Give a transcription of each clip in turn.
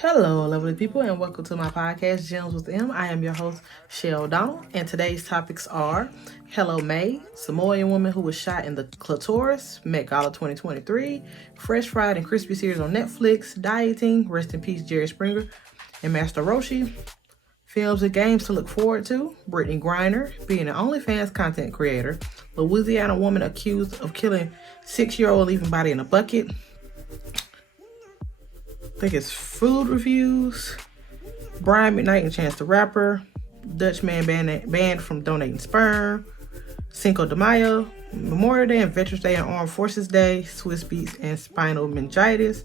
Hello, lovely people, and welcome to my podcast, Gems with M. I am your host, Shell Donald, and today's topics are Hello May, Samoan woman who was shot in the clitoris, Met Gala 2023, Fresh Fried and Crispy series on Netflix, Dieting, rest in peace, Jerry Springer, and Master Roshi, films and games to look forward to, Brittany Griner, being an OnlyFans content creator, Louisiana woman accused of killing 6-year-old leaving body in a bucket, I think it's food reviews, Brian McKnight and Chance the Rapper, Dutch man banned from donating sperm, Cinco de Mayo, Memorial Day and Veterans Day and Armed Forces Day, Swiss beats and spinal meningitis,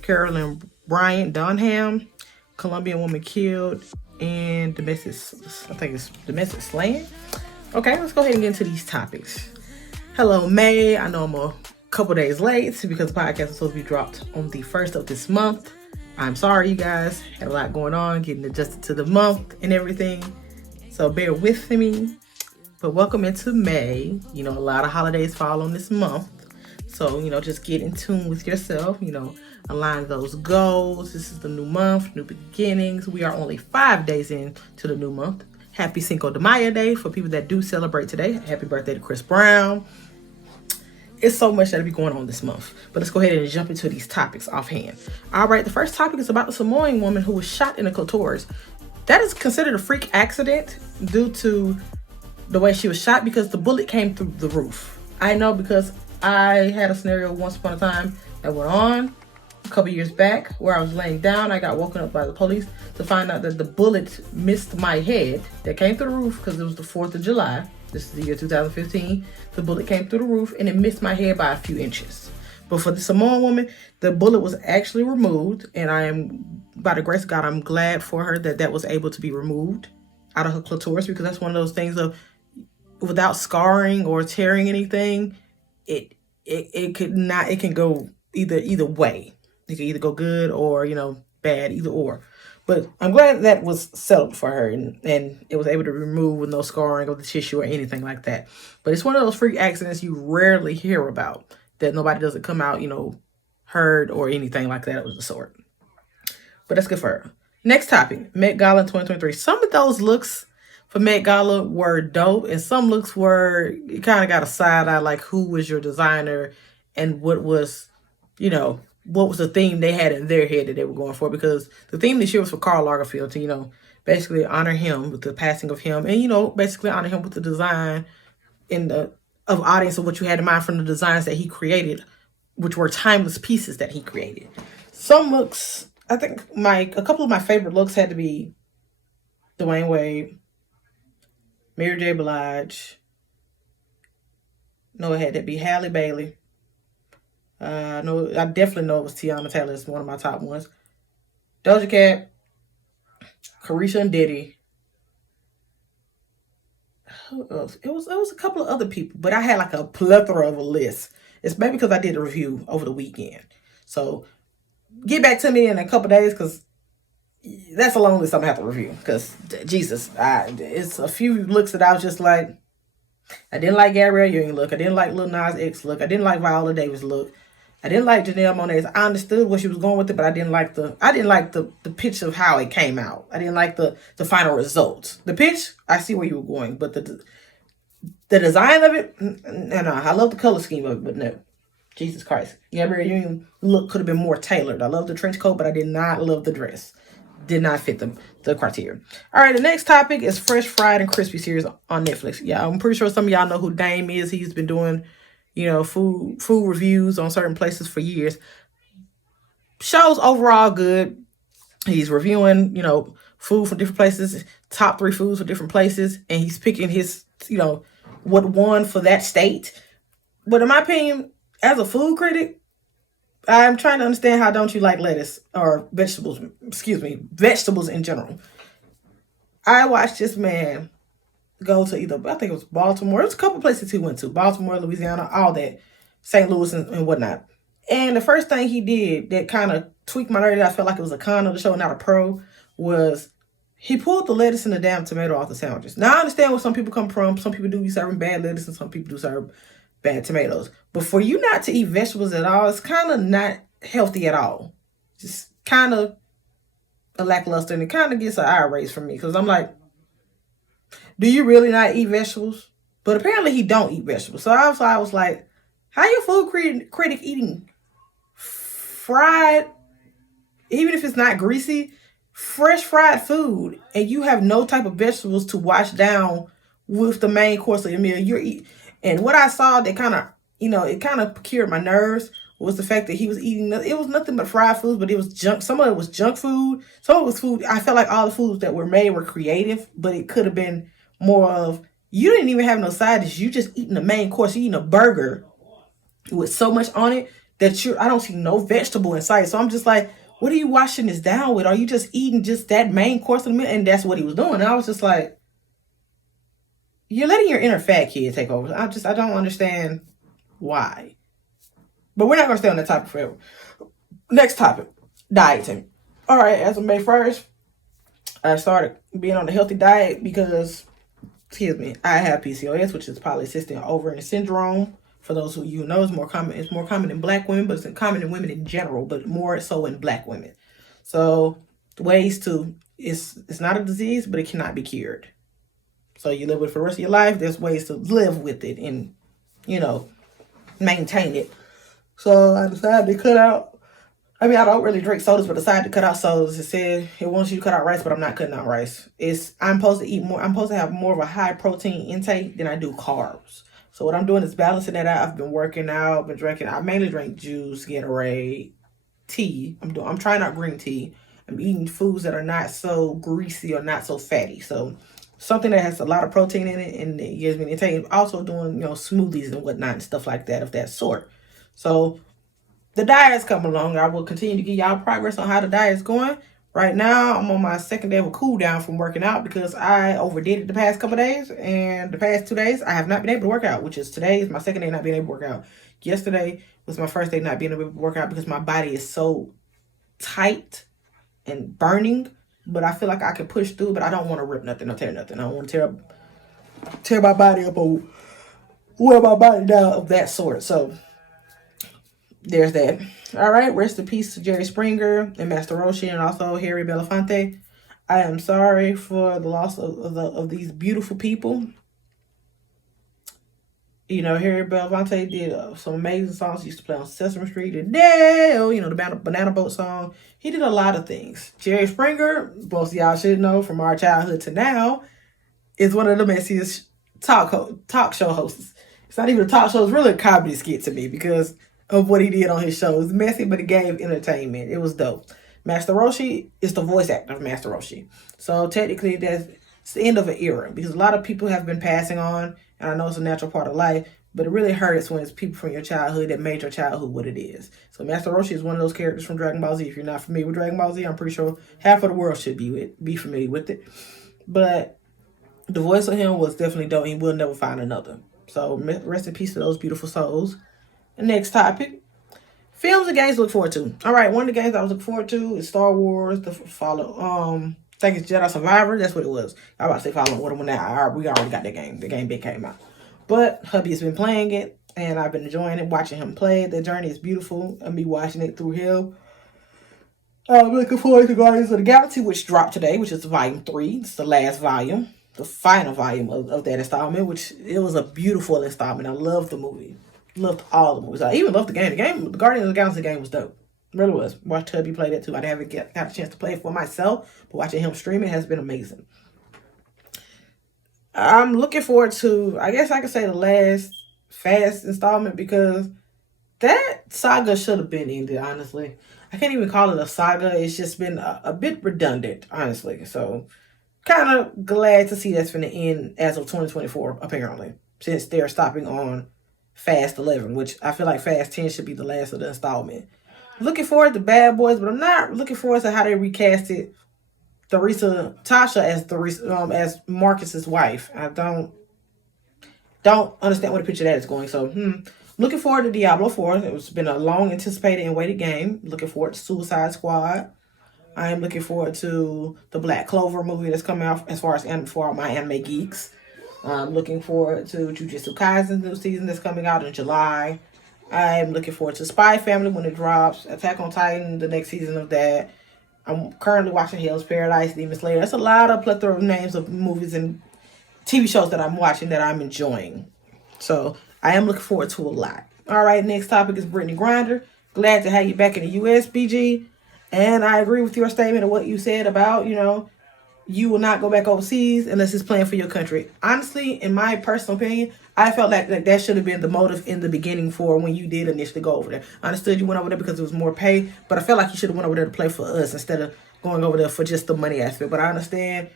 Carolyn Bryant Dunham, Colombian woman killed, and domestic slaying. Okay, let's go ahead and get into these topics. Hello, May. I know I'm a couple days late because the podcast is supposed to be dropped on the 1st of this month. I'm sorry, you guys. Had a lot going on, getting adjusted to the month and everything. So bear with me. But welcome into May. A lot of holidays fall on this month. So, just get in tune with yourself. Align those goals. This is the new month, new beginnings. We are only 5 days into the new month. Happy Cinco de Mayo Day for people that do celebrate today. Happy birthday to Chris Brown. It's so much that'll be going on this month. But let's go ahead and jump into these topics offhand. All right, the first topic is about the Samoan woman who was shot in the clitoris. That is considered a freak accident due to the way she was shot because the bullet came through the roof. I know because I had a scenario once upon a time that went on a couple years back where I was laying down. I got woken up by the police to find out that the bullet missed my head that came through the roof because it was the 4th of July. This is the year 2015. The bullet came through the roof and it missed my head by a few inches. But for the Samoan woman, the bullet was actually removed. And I am, by the grace of God, I'm glad for her that was able to be removed out of her clitoris, because that's one of those things of without scarring or tearing anything, it can go either way. It can either go good or, bad, either or. But I'm glad that was settled for her and it was able to remove with no scarring of the tissue or anything like that. But it's one of those freak accidents you rarely hear about, that nobody doesn't come out, hurt or anything like that of the sort. But that's good for her. Next topic, Met Gala in 2023. Some of those looks for Met Gala were dope, and some looks were, you kind of got a side eye, like who was your designer and what was the theme they had in their head that they were going for, because the theme this year was for Karl Lagerfeld to, basically honor him with the passing of him and, basically honor him with the design of audience of what you had in mind from the designs that he created, which were timeless pieces that he created. Some looks, I think a couple of my favorite looks had to be Dwayne Wade, Mary J. Blige. No, it had to be Halle Bailey. No, I definitely know it was Tiana Taylor. It's one of my top ones. Doja Cat, Carisha and Diddy. Who else? It was a couple of other people, but I had like a plethora of a list. It's maybe because I did a review over the weekend. So get back to me in a couple days, because that's a long list I'm gonna have to review. Because Jesus, it's a few looks that I was just like, I didn't like Gabrielle Union look. I didn't like Lil Nas X look. I didn't like Viola Davis look. I didn't like Janelle Monáe's. I understood where she was going with it, but I didn't like the pitch of how it came out. I didn't like the final results. The pitch, I see where you were going, but the design of it, no. I love the color scheme of it, but no. Jesus Christ. Gabrielle Union look could have been more tailored. I love the trench coat, but I did not love the dress. Did not fit the criteria. All right, the next topic is Fresh Fried and Crispy series on Netflix. Yeah, I'm pretty sure some of y'all know who Dame is. He's been doing, food reviews on certain places for years. Show's overall good. He's reviewing, food from different places, top 3 foods for different places, and he's picking his, what won for that state. But in my opinion, as a food critic, I'm trying to understand how don't you like lettuce or vegetables in general. I watched this man go to either, I think it was Baltimore. It was a couple places he went to. Baltimore, Louisiana, all that. St. Louis and whatnot. And the first thing he did that kind of tweaked my nerve, that I felt like it was a con of the show, not a pro, was he pulled the lettuce and the damn tomato off the sandwiches. Now, I understand where some people come from. Some people do be serving bad lettuce and some people do serve bad tomatoes. But for you not to eat vegetables at all, it's kind of not healthy at all. Just kind of lackluster, and it kind of gets an eye raise from me because I'm like, do you really not eat vegetables? But apparently he don't eat vegetables. So I was like, how your food critic eating fried, even if it's not greasy, fresh fried food, and you have no type of vegetables to wash down with the main course of your meal? You're eating. And what I saw that kind of, it kind of cured my nerves was the fact that he was eating, it was nothing but fried foods, but it was junk. Some of it was junk food. Some of it was food. I felt like all the foods that were made were creative, but it could have been more of, you didn't even have no side dish. You just eating the main course. You eating a burger with so much on it that I don't see no vegetable in sight. So I'm just like, what are you washing this down with? Are you just eating just that main course of the meal? And that's what he was doing. And I was just like, you're letting your inner fat kid take over. I don't understand why. But we're not going to stay on that topic forever. Next topic, dieting. All right, as of May 1st, I started being on a healthy diet because, I have PCOS, which is polycystic ovarian syndrome. For those of you who know, it's more common in black women, but it's common in women in general, but more so in black women. So it's not a disease, but it cannot be cured. So you live with it for the rest of your life. There's ways to live with it and, maintain it. So I decided to cut out. I don't really drink sodas, but decided to cut out sodas. It said it wants you to cut out rice, but I'm not cutting out rice. I'm supposed to eat more. I'm supposed to have more of a high protein intake than I do carbs. So what I'm doing is balancing that out. I've been working out, been drinking. I mainly drink juice, Gatorade, tea. I'm trying out green tea. I'm eating foods that are not so greasy or not so fatty. So something that has a lot of protein in it and it gives me the intake. Also doing, smoothies and whatnot and stuff like that of that sort. So the diet's coming along. I will continue to give y'all progress on how the diet's going. Right now, I'm on my second day of a cool down from working out because I overdid it the past couple days. And the past 2 days, I have not been able to work out, which is today is my second day not being able to work out. Yesterday was my first day not being able to work out because my body is so tight and burning. But I feel like I can push through, but I don't want to rip nothing or tear nothing. I don't want to tear my body up or wear my body down of that sort. So there's that. All right, rest in peace to Jerry Springer and Master Roshi and also Harry Belafonte. I am sorry for the loss of these beautiful people. Harry Belafonte did some amazing songs. He used to play on Sesame Street and Dale, the Banana Boat song. He did a lot of things. Jerry Springer, most of y'all should know from our childhood to now, is one of the messiest talk show hosts. It's not even a talk show. It's really a comedy skit to me because of what he did on his show. It was messy, but it gave entertainment. It was dope. Master Roshi is the voice actor of Master Roshi. So technically, it's the end of an era because a lot of people have been passing on, and I know it's a natural part of life, but it really hurts when it's people from your childhood that made your childhood what it is. So Master Roshi is one of those characters from Dragon Ball Z. If you're not familiar with Dragon Ball Z, I'm pretty sure half of the world should be familiar with it. But the voice of him was definitely dope. He will never find another. So rest in peace to those beautiful souls. The next topic. Films and games to look forward to. All right, one of the games I was looking forward to is Star Wars, the follow. I think it's Jedi Survivor. That's what it was. I was about to say Fallen Order when we already got that game. The game big came out. But hubby has been playing it, and I've been enjoying it, watching him play. The journey is beautiful, and me watching it through him. I'm looking forward to Guardians of the Galaxy, which dropped today, which is volume 3. It's the last volume, the final volume of that installment, which it was a beautiful installment. I loved the movie. Loved all the movies. I even loved the game. The Guardians of the Galaxy game was dope. It really was. Watched Hubby play that too. I haven't got a chance to play it for myself, but watching him stream it has been amazing. I'm looking forward to, I guess I could say, the last Fast installment because that saga should have been ended, honestly. I can't even call it a saga. It's just been a bit redundant, honestly. So, kind of glad to see that's going to end as of 2024, apparently, since they're stopping on Fast 11, which I feel like Fast 10 should be the last of the installment. Looking forward to Bad Boys, but I'm not looking forward to how they recasted Tasha as Marcus's wife. I don't understand where the picture of that is going. So, looking forward to Diablo 4. It's been a long anticipated and waited game. Looking forward to Suicide Squad. I am looking forward to the Black Clover movie that's coming out as far as for my anime geeks. I'm looking forward to Jujutsu Kaisen's new season that's coming out in July. I'm looking forward to Spy Family when it drops. Attack on Titan, the next season of that. I'm currently watching Hell's Paradise, Demon Slayer. That's a lot of plethora of names of movies and TV shows that I'm watching that I'm enjoying. So I am looking forward to a lot. All right, next topic is Brittany Griner. Glad to have you back in the U.S., BG. And I agree with your statement of what you said about, you will not go back overseas unless it's playing for your country. Honestly, in my personal opinion, I felt like that should have been the motive in the beginning for when you did initially go over there. I understood you went over there because it was more pay, but I felt like you should have went over there to play for us instead of going over there for just the money aspect. But I understand.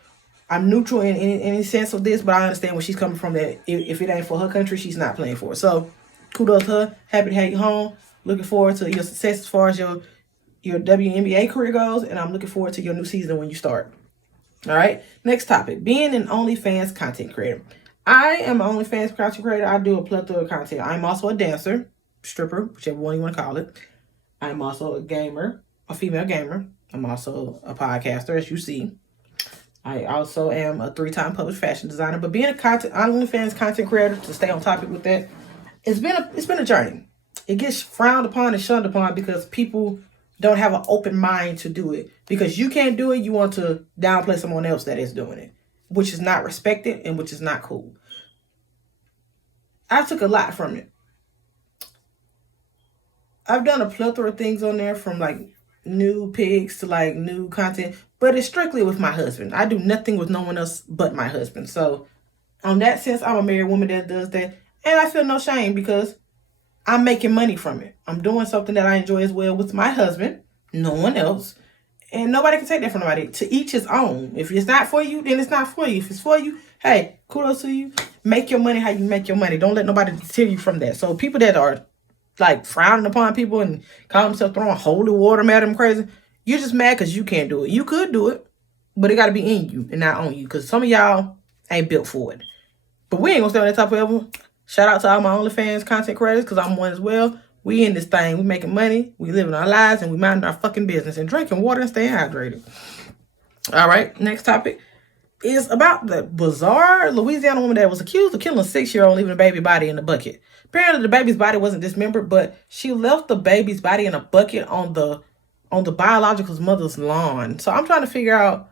I'm neutral in any sense of this, but I understand where she's coming from, that if it ain't for her country, she's not playing for it. So kudos to her. Happy to have you home. Looking forward to your success as far as your WNBA career goes, and I'm looking forward to your new season when you start. All right, next topic, being an OnlyFans content creator. I am an OnlyFans content creator. I do a plethora of content. I'm also a dancer, stripper, whichever one you want to call it. I'm also a gamer, a female gamer. I'm also a podcaster, as you see. I also am a 3-time published fashion designer. But being a OnlyFans content creator, to stay on topic with that, it's been a journey. It gets frowned upon and shunned upon because people don't have an open mind to do it. Because you can't do it, you want to downplay someone else that is doing it, which is not respected and which is not cool. I took a lot from it. I've done a plethora of things on there, from like new pics to like new content, but it's strictly with my husband. I do nothing with no one else but my husband. So on that sense, I'm a married woman that does that. And I feel no shame because I'm making money from it. I'm doing something that I enjoy as well with my husband, no one else. And nobody can take that from nobody. To each his own. If it's not for you, then it's not for you. If it's for you, hey, kudos to you. Make your money how you make your money. Don't let nobody deter you from that. So people that are like frowning upon people and call themselves throwing holy water at them crazy, you're just mad because you can't do it. You could do it, but it got to be in you and not on you, because some of y'all ain't built for it. But we ain't going to stay on that top forever. Shout out to all my OnlyFans content creators, because I'm one as well. We in this thing. We making money. We living our lives, and we minding our fucking business and drinking water and staying hydrated. All right, next topic is about the bizarre Louisiana woman that was accused of killing a 6-year-old, leaving a baby body in the bucket. Apparently, the baby's body wasn't dismembered, but she left the baby's body in a bucket on the biological mother's lawn. So I'm trying to figure out,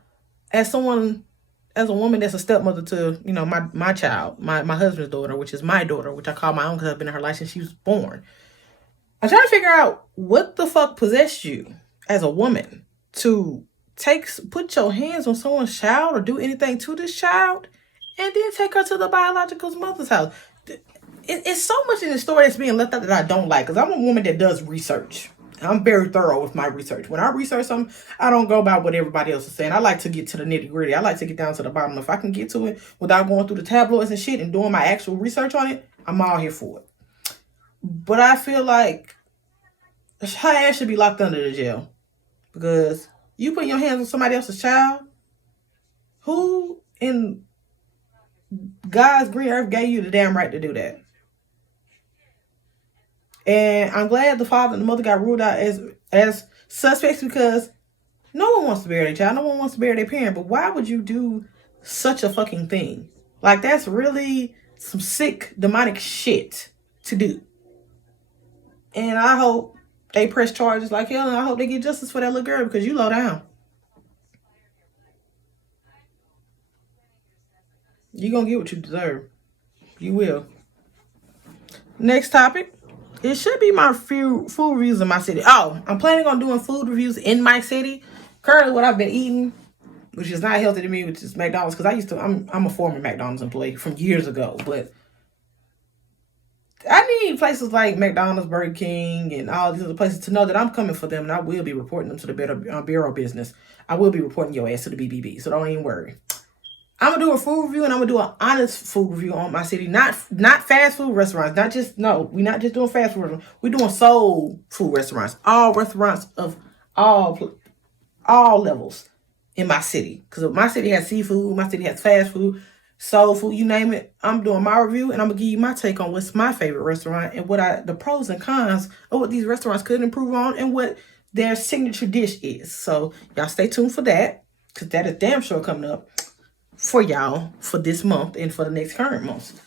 as a woman that's a stepmother to, my child, my husband's daughter, which is my daughter, which I call my own because I've been in her life since she was born. I'm trying to figure out what the fuck possessed you as a woman to put your hands on someone's child or do anything to this child and then take her to the biological mother's house. It's so much in the story that's being left out that I don't like, because I'm a woman that does research. I'm very thorough with my research. When I research something, I don't go by what everybody else is saying. I like to get to the nitty gritty. I like to get down to the bottom. If I can get to it without going through the tabloids and shit and doing my actual research on it, I'm all here for it. But I feel like her ass should be locked under the jail, because you put your hands on somebody else's child. Who in God's green earth gave you the damn right to do that? And I'm glad the father and the mother got ruled out as suspects, because no one wants to bury their child. No one wants to bury their parent. But why would you do such a fucking thing? Like, that's really some sick, demonic shit to do. And I hope they press charges like hell, and I hope they get justice for that little girl, because you low down. You're going to get what you deserve. You will. Next topic. It should be my food reviews in my city. Oh, I'm planning on doing food reviews in my city. Currently, what I've been eating, which is not healthy to me, which is McDonald's, because I'm a former McDonald's employee from years ago. But I need places like McDonald's, Burger King, and all these other places to know that I'm coming for them, and I will be reporting them to the Bureau of Business. I will be reporting your ass to the BBB, so don't even worry. I'm going to do a food review, and I'm going to do an honest food review on my city. Not fast food restaurants. We're not just doing fast food restaurants. We're doing soul food restaurants. All restaurants of all levels in my city. Because my city has seafood, my city has fast food, soul food, you name it. I'm doing my review, and I'm going to give you my take on what's my favorite restaurant and the pros and cons of what these restaurants could improve on and what their signature dish is. So y'all stay tuned for that, because that is damn sure coming up for y'all for this month and for the next current month.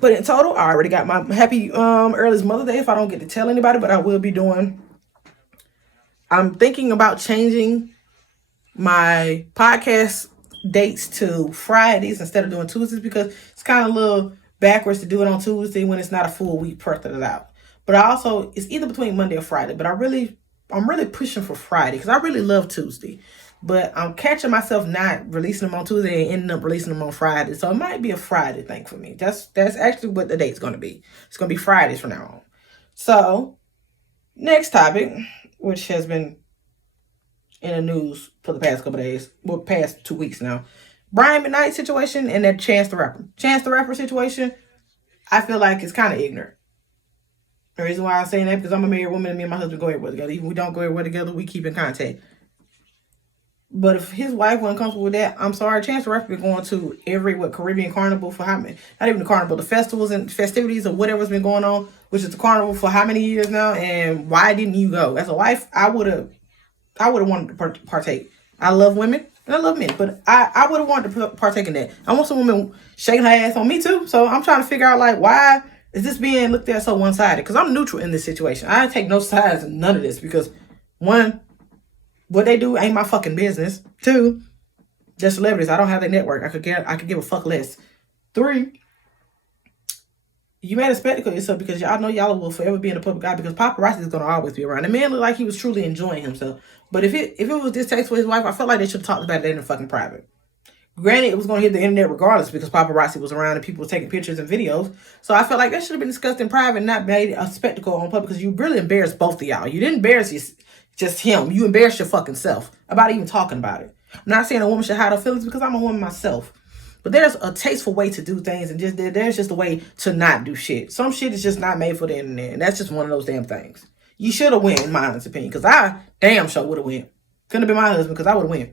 But in total, I already got my happy earliest Mother's Day, if I don't get to tell anybody, but I will be doing. I'm thinking about changing my podcast dates to Fridays instead of doing Tuesdays because it's kind of a little backwards to do it on Tuesday when it's not a full week per it out. But I also, it's either between Monday or Friday, but I'm really pushing for Friday because I really love Tuesday. But I'm catching myself not releasing them on Tuesday and ending up releasing them on Friday. So it might be a Friday thing for me. That's actually what the date's going to be. It's going to be Fridays from now on. So, next topic, which has been in the news for the past couple of days, well, past 2 weeks now. Brian McKnight situation and that Chance the Rapper. Chance the Rapper situation, I feel like it's kind of ignorant. The reason why I'm saying that because I'm a married woman and me and my husband go everywhere together. Even if we don't go everywhere together, we keep in contact. But if his wife wasn't comfortable with that, I'm sorry. Chance the Rapper been going to every Caribbean Carnival for how many? Not even the carnival, the festivals and festivities or whatever's been going on, which is the carnival for how many years now? And why didn't you go? As a wife, I would have wanted to partake. I love women and I love men, but I would have wanted to partake in that. I want some woman shaking her ass on me too. So I'm trying to figure out like why is this being looked at so one-sided? Because I'm neutral in this situation. I take no sides in none of this because one, what they do ain't my fucking business. Two, they're celebrities. I don't have their network. I could give a fuck less. Three, you made a spectacle of yourself because y'all know y'all will forever be in the public eye because paparazzi is gonna always be around. The man looked like he was truly enjoying himself. But if it was distasteful for his wife, I felt like they should have talked about it in the fucking private. Granted, it was going to hit the internet regardless because paparazzi was around and people were taking pictures and videos. So I felt like that should have been discussed in private and not made a spectacle on public because you really embarrassed both of y'all. You didn't embarrass just him. You embarrassed your fucking self about even talking about it. I'm not saying a woman should hide her feelings because I'm a woman myself. But there's a tasteful way to do things and there's just a way to not do shit. Some shit is just not made for the internet. And that's just one of those damn things. You should have won, in my honest opinion. Because I damn sure would have won. Couldn't have been my husband because I would have won.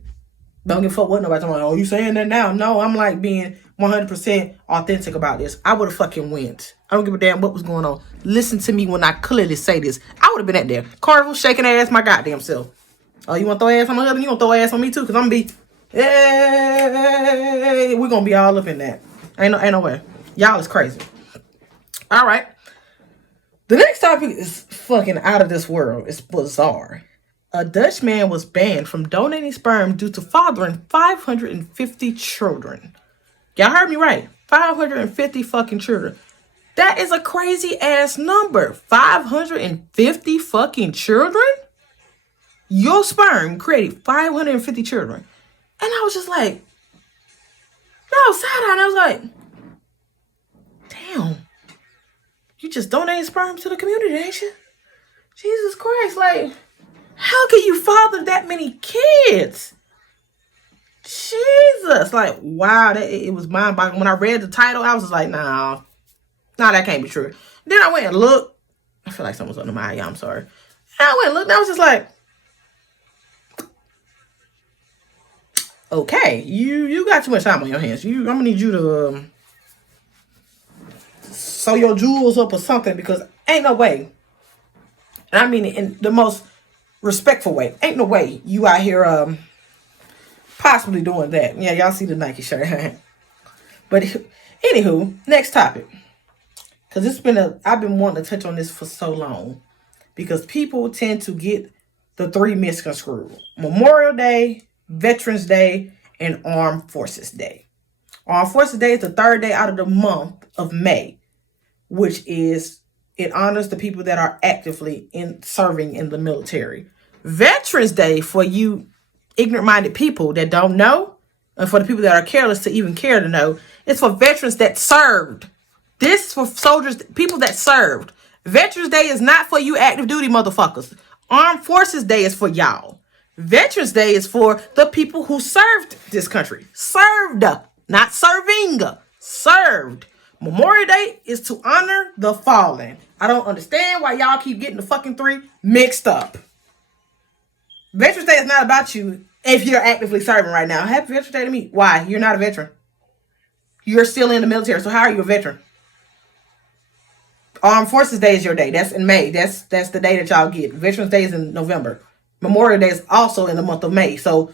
Don't give a fuck what nobody talking about. Oh, you saying that now? No, I'm like being 100% authentic about this. I would have fucking went. I don't give a damn what was going on. Listen to me when I clearly say this. I would have been at there. Carnival shaking ass my goddamn self. Oh, you want to throw ass on my husband? You want to throw ass on me too? Because I'm going to be... Hey, we're going to be all up in that. Ain't no way. Y'all is crazy. All right. The next topic is fucking out of this world. It's bizarre. A Dutch man was banned from donating sperm due to fathering 550 children. Y'all heard me right. 550 fucking children. That is a crazy ass number. 550 fucking children? Your sperm created 550 children. And I was just like, no, side-eye. And I was like, damn. You just donated sperm to the community, ain't you? Jesus Christ, like... How can you father that many kids? Jesus. Like, wow, it was mind-boggling. When I read the title, I was just like, nah, that can't be true. Then I went and looked. I feel like someone's under my eye. I'm sorry. And I went and looked, and I was just like, okay, you got too much time on your hands. I'm going to need you to sew your jewels up or something because ain't no way. And I mean it in the most respectful way. Ain't no way you out here possibly doing that. Yeah, y'all see the Nike shirt. But anywho, next topic. Because I've been wanting to touch on this for so long. Because people tend to get the three misconstrued. Memorial Day, Veterans Day, and Armed Forces Day. Armed Forces Day is the third day out of the month of May. Which is... It honors the people that are actively serving in the military. Veterans Day, for you ignorant-minded people that don't know, and for the people that are careless to even care to know, it's for veterans that served. This is for soldiers, people that served. Veterans Day is not for you active duty motherfuckers. Armed Forces Day is for y'all. Veterans Day is for the people who served this country. Served, not serving. Served. Memorial Day is to honor the fallen. I don't understand why y'all keep getting the fucking three mixed up. Veterans Day is not about you if you're actively serving right now. Happy Veterans Day to me. Why? You're not a veteran. You're still in the military, so how are you a veteran? Armed Forces Day is your day. That's in May. That's the day that y'all get. Veterans Day is in November. Memorial Day is also in the month of May. So,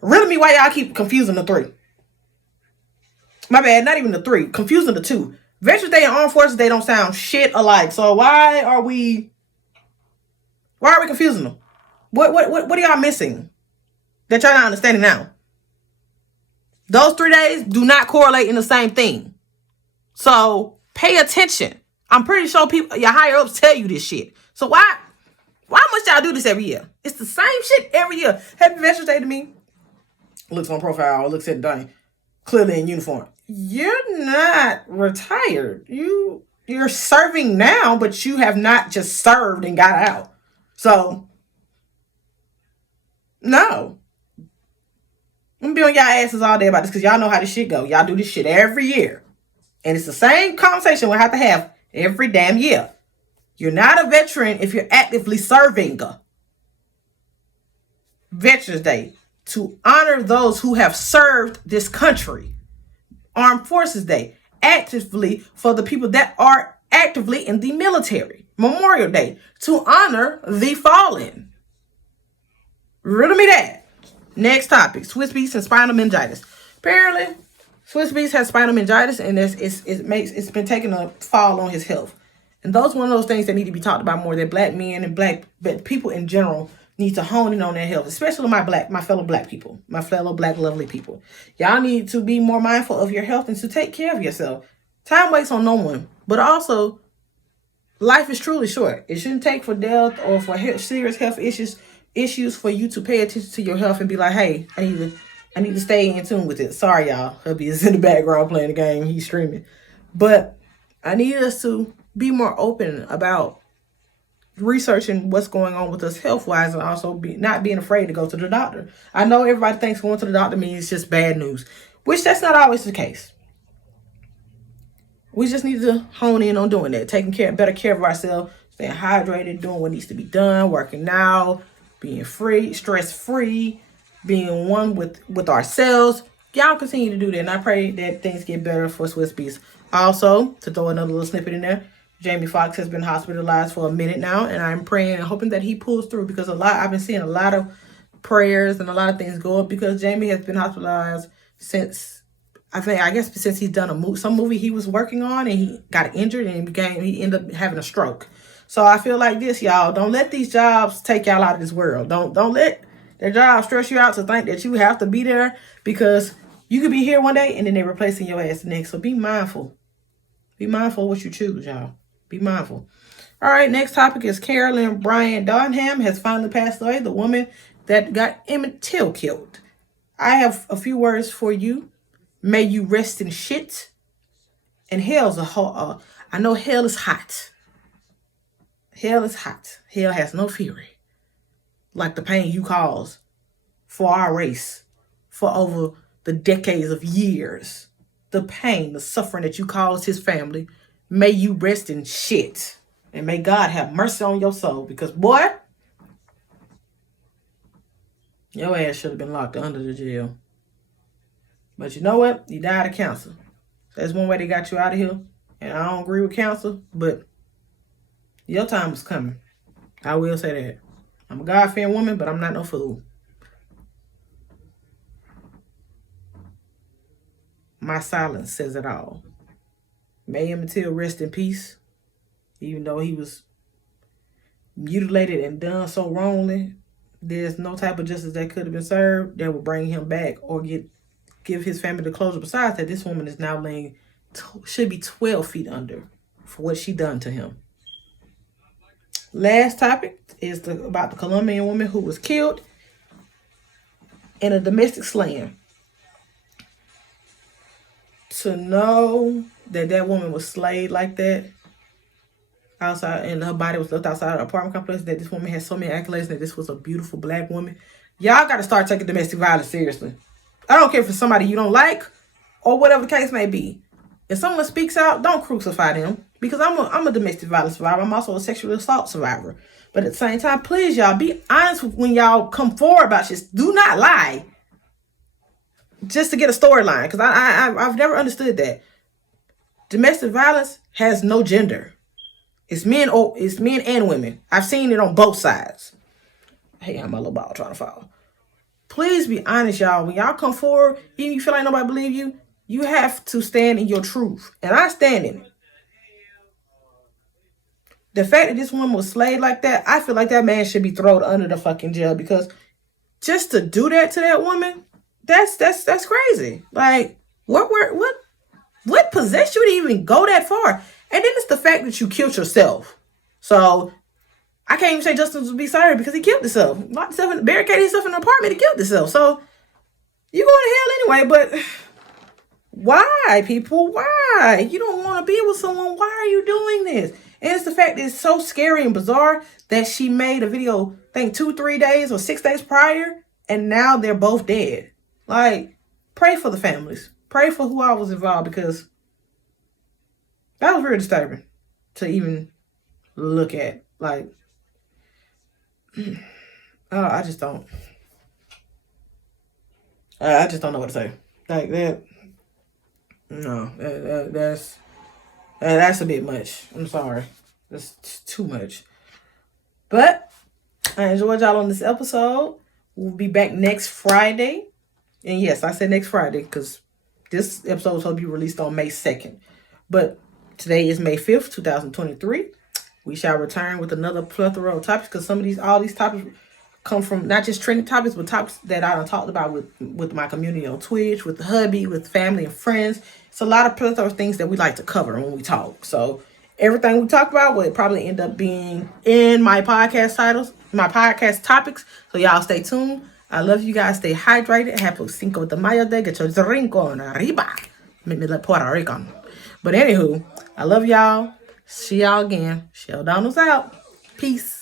really me why y'all keep confusing the three. My bad, not even the three. Confusing the two. Veterans Day and Armed Forces Day don't sound shit alike. So why are we confusing them? What are y'all missing? that y'all not understanding now. Those 3 days do not correlate in the same thing. So pay attention. I'm pretty sure people, your higher ups tell you this shit. So why must y'all do this every year? It's the same shit every year. Happy Veterans Day to me. Looks on profile, looks at the thing. Clearly in uniform. You're not retired. You're serving now, but you have not just served and got out. So, no. I'm gonna be on y'all asses all day about this because y'all know how this shit go. Y'all do this shit every year. And it's the same conversation we'll have to have every damn year. You're not a veteran if you're actively serving. Veterans Day, to honor those who have served this country. Armed Forces Day, actively for the people that are actively in the military. Memorial Day, to honor the fallen. Riddle me that. Next topic, Swiss Beast and spinal meningitis. Apparently, Swiss Beast has spinal meningitis, and it's been taking a fall on his health. And those one of those things that need to be talked about more. That black men and black people in general need to hone in on their health, especially my fellow black people, my fellow black lovely people. Y'all need to be more mindful of your health and to take care of yourself. Time waits on no one, but also life is truly short. It shouldn't take for death or for serious health issues for you to pay attention to your health and be like, hey, I need to stay in tune with it. Sorry, y'all. Hubby is in the background playing the game. He's streaming. But I need us to be more open about researching what's going on with us health-wise, and also not being afraid to go to the doctor. I know everybody thinks going to the doctor means just bad news, which that's not always the case. We just need to hone in on doing that, taking better care of ourselves, staying hydrated, doing what needs to be done, working out, being free, stress-free, being one with ourselves. Y'all continue to do that, and I pray that things get better for Swiss Beast. Also, to throw another little snippet in there, Jamie Foxx has been hospitalized for a minute now, and I'm praying and hoping that he pulls through, because I've been seeing a lot of prayers and a lot of things go up, because Jamie has been hospitalized since he's done some movie he was working on, and he got injured and he ended up having a stroke. So I feel like this, y'all. Don't let these jobs take y'all out of this world. Don't let their job stress you out to think that you have to be there, because you could be here one day and then they're replacing your ass the next. So be mindful. Be mindful of what you choose, y'all. Be mindful. All right, next topic is Carolyn Bryant Donham has finally passed away, the woman that got Emmett Till killed. I have a few words for you. May you rest in shit. And I know hell is hot. Hell is hot. Hell has no fury like the pain you caused for our race for over the decades of years. The pain, the suffering that you caused his family. May you rest in shit. And may God have mercy on your soul. Because, boy, your ass should have been locked under the jail. But you know what? You died of cancer. That's one way they got you out of here. And I don't agree with cancer, but your time is coming. I will say that. I'm a God-fearing woman, but I'm not no fool. My silence says it all. May Emmett Till rest in peace, even though he was mutilated and done so wrongly. There's no type of justice that could have been served that would bring him back or give his family the closure. Besides that, this woman is now should be 12 feet under for what she done to him. Last topic is about the Colombian woman who was killed in a domestic slaying. To know that woman was slayed like that outside, and her body was left outside the apartment complex, that this woman had so many accolades, that this was a beautiful black woman. Y'all got to start taking domestic violence seriously. I don't care if it's somebody you don't like or whatever the case may be. If someone speaks out, don't crucify them, because I'm a domestic violence survivor. I'm also a sexual assault survivor. But at the same time, please, y'all, be honest when y'all come forward about shit. Do not lie just to get a storyline, because I've never understood that. Domestic violence has no gender. It's men and women. I've seen it on both sides. Hey, I'm my little ball trying to fall. Please be honest, y'all. When y'all come forward, even if you feel like nobody believe you, you have to stand in your truth. And I stand in it. The fact that this woman was slayed like that, I feel like that man should be thrown under the fucking jail, because just to do that to that woman, that's crazy. Like, what possessed you to even go that far? And then it's the fact that you killed yourself. So I can't even say Justin would be sorry because he killed himself. Locked himself in, barricaded himself in an apartment. He killed himself. So you going to hell anyway. But why, people? Why? You don't want to be with someone. Why are you doing this? And it's the fact that it's so scary and bizarre that she made a video, I think 2-3 days or 6 days prior, and now they're both dead. Like, pray for the families. Pray for who I was involved, because that was very disturbing to even look at. Like, I just don't. I just don't know what to say. Like that. No, that's a bit much. I'm sorry. That's too much. But I enjoyed y'all on this episode. We'll be back next Friday. And yes, I said next Friday because this episode is going to be released on May 2nd. But today is May 5th, 2023. We shall return with another plethora of topics, because all these topics come from not just trending topics, but topics that I done talked about with my community on Twitch, with the hubby, with family and friends. It's a lot of plethora of things that we like to cover when we talk. So everything we talk about will probably end up being in my podcast titles, my podcast topics. So y'all stay tuned. I love you guys. Stay hydrated. Happy Cinco de Mayo Day. Get your drink on. Arriba. Make me like Puerto Rican. But anywho, I love y'all. See y'all again. Shell Donald's out. Peace.